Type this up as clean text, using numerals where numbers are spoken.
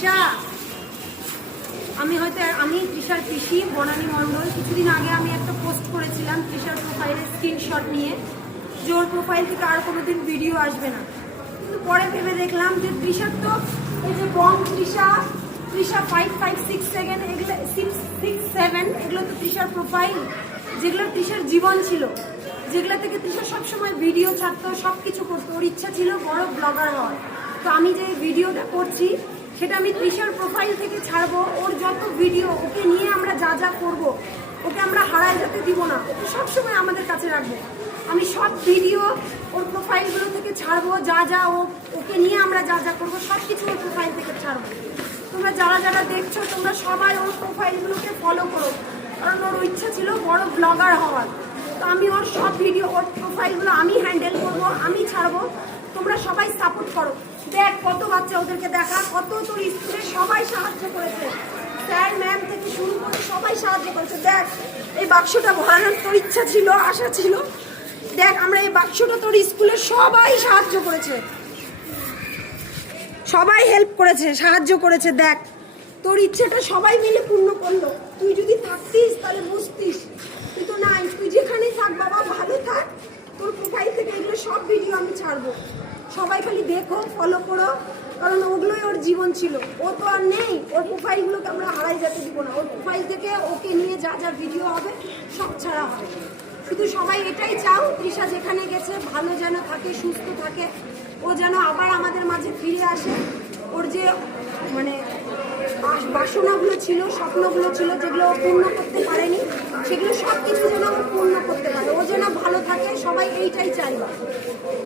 তৃষা, আমি তৃষার পিসি বনানী মণ্ডল। কিছুদিন আগে আমি একটা পোস্ট করেছিলাম তৃষার প্রোফাইলের স্ক্রিনশট নিয়ে, যে ওর প্রোফাইল থেকে আর কোনোদিন ভিডিও আসবে না। কিন্তু পরে ভেবে দেখলাম যে তৃষার তো এই যে বং তৃষা 5567 এগুলো 667 এগুলো তো তৃষার প্রোফাইল, যেগুলো তৃষার জীবন ছিল, যেগুলো থেকে তৃষা সবসময় ভিডিও ছাড়তো, সব কিছু করতো। ওর ইচ্ছা ছিল বড় ব্লগার হওয়ার। তো আমি যে ভিডিওটা করছি সেটা আমি তৃষার প্রোফাইল থেকে ছাড়বো। ওর যত ভিডিও, ওকে নিয়ে আমরা যা যা করবো, ওকে আমরা হারায় যেতে দিব না, ওকে সবসময় আমাদের কাছে রাখবো। আমি সব ভিডিও ওর প্রোফাইলগুলো থেকে ছাড়বো, যা যা ওকে নিয়ে আমরা যা যা করবো সব কিছু ওর প্রোফাইল থেকে ছাড়বো। তোমরা যারা যারা দেখছো তোমরা সবাই ওর প্রোফাইলগুলোকে ফলো করো, কারণ ওর ইচ্ছা ছিল বড় ব্লগার হওয়ার। তো আমি ওর সব ভিডিও, ওর প্রোফাইলগুলো আমি হ্যান্ডেল করবো, আমি ছাড়বো। তোমরা সবাই সাপোর্ট করো। দেখ কত বাচ্চা, ওদেরকে দেখা, কত তোর স্কুলে সবাই সাহায্য করেছে, স্যার ম্যাম থেকে শুরু করে সবাই সাহায্য করেছে। দেখ এই বাক্সটা ভরানোর তোর ইচ্ছা ছিল, আশা ছিল। দেখ আমরা এই বাক্সটা তোর স্কুলে সবাই সাহায্য করেছে, সবাই হেল্প করেছে, সাহায্য করেছে। দেখ তোর ইচ্ছেটা সবাই মিলে পূর্ণ করলো। তুই যদি থাকতিস তাহলে বুঝতিস, তুই তো নাই। তুই যেখানেই থাক বাবা, ভালো থাক। তোর প্রোফাইল থেকে এগুলো সব ভিডিও আমি ছাড়বো, সবাই খালি দেখো, ফলো করো, কারণ ওগুলোই ওর জীবন ছিল। ও তো আর নেই, ওর প্রোফাইলগুলোকে আমরা হারাই যেতে দিব না। ওর প্রোফাইল থেকে ওকে নিয়ে যা যা ভিডিও হবে সব ছাড়া হবে। শুধু সবাই এটাই চাও, তৃষা যেখানে গেছে ভালো যেন থাকে, সুস্থ থাকে, ও যেন আবার আমাদের মাঝে ফিরে আসে। ওর যে মানে বাসনাগুলো ছিল, স্বপ্নগুলো ছিল, যেগুলো ও পূর্ণ করতে পারেনি, সেগুলো সব কিছু যেন ও পূর্ণ করতে পারে। ও যেন ভালো থাকে, সবাই এইটাই চাইবে।